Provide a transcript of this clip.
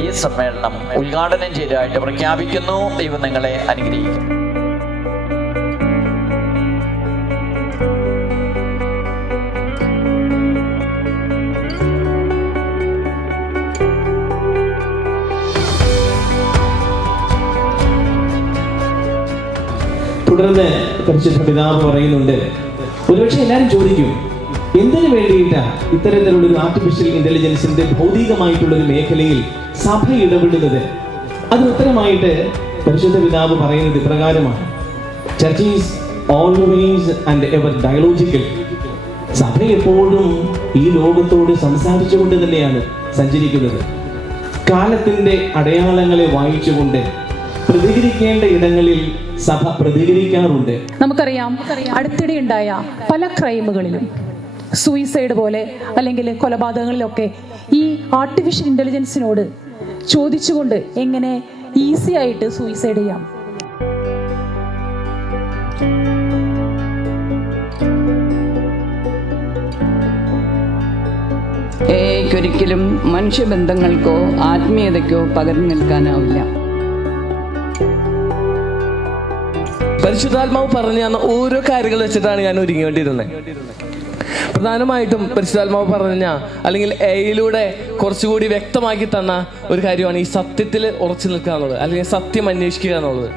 ഈ സമ്മേളനം ഉദ്ഘാടനം ചെയ്തതായിട്ട് പ്രഖ്യാപിക്കുന്നു. ദൈവം നിങ്ങളെ അനുഗ്രഹിക്കും. തുടർന്ന് പരിശുദ്ധ പിതാവ് പറയുന്നുണ്ട്, ഒരുപക്ഷെ എല്ലാവരും ചോദിക്കും, എന്തിനു വേണ്ടിയിട്ടാണ് ഇത്തരത്തിലുള്ളൊരു ആർട്ടിഫിഷ്യൽ ഇന്റലിജൻസിന്റെ ഭൗതികമായിട്ടുള്ളൊരു മേഖലയിൽ സഭ ഇടപെടുന്നത്? അതിന് ഉത്തരമായിട്ട് പരിശുദ്ധ പിതാവ് പറയുന്നത് ഇപ്രകാരമാണ്: church is always and ever ഡയലോജിക്കൽ. സഭ എപ്പോഴും ഈ ലോകത്തോട് സംസാരിച്ചുകൊണ്ട് തന്നെയാണ് സഞ്ചരിക്കുന്നത്. കാലത്തിന്റെ അടയാളങ്ങളെ വായിച്ചുകൊണ്ട് പ്രതികരിക്കേണ്ട ഇടങ്ങളിൽ സഭ പ്രതികരിക്കാറുണ്ട്. നമുക്കറിയാം, അടുത്തിടെ ഉണ്ടായ പല ക്രൈമുകളിലും, സൂയിസൈഡ് പോലെ അല്ലെങ്കിൽ കൊലപാതകങ്ങളിലൊക്കെ ഈ ആർട്ടിഫിഷ്യൽ ഇന്റലിജൻസിനോട് ചോദിച്ചുകൊണ്ട് എങ്ങനെ ഈസി ആയിട്ട് സൂയിസൈഡ് ചെയ്യാം. ഒരിക്കലും മനുഷ്യബന്ധങ്ങൾക്കോ ആത്മീയതയ്ക്കോ പകർന്നു നിൽക്കാനാവില്ല. പരിശുദ്ധാത്മാവ് പറഞ്ഞു തന്ന ഓരോ കാര്യങ്ങൾ വെച്ചിട്ടാണ് ഞാൻ ഒരുങ്ങിക്കൊണ്ടിരുന്നത്. പ്രധാനമായിട്ടും പരിശുദ്ധാത്മാവ് പറഞ്ഞ അല്ലെങ്കിൽ എയിലൂടെ കുറച്ചുകൂടി വ്യക്തമാക്കി തന്ന ഒരു കാര്യമാണ് ഈ സത്യത്തിൽ ഉറച്ചു നിൽക്കുക എന്നുള്ളത്, അല്ലെങ്കിൽ സത്യം അന്വേഷിക്കുക എന്നുള്ളത്.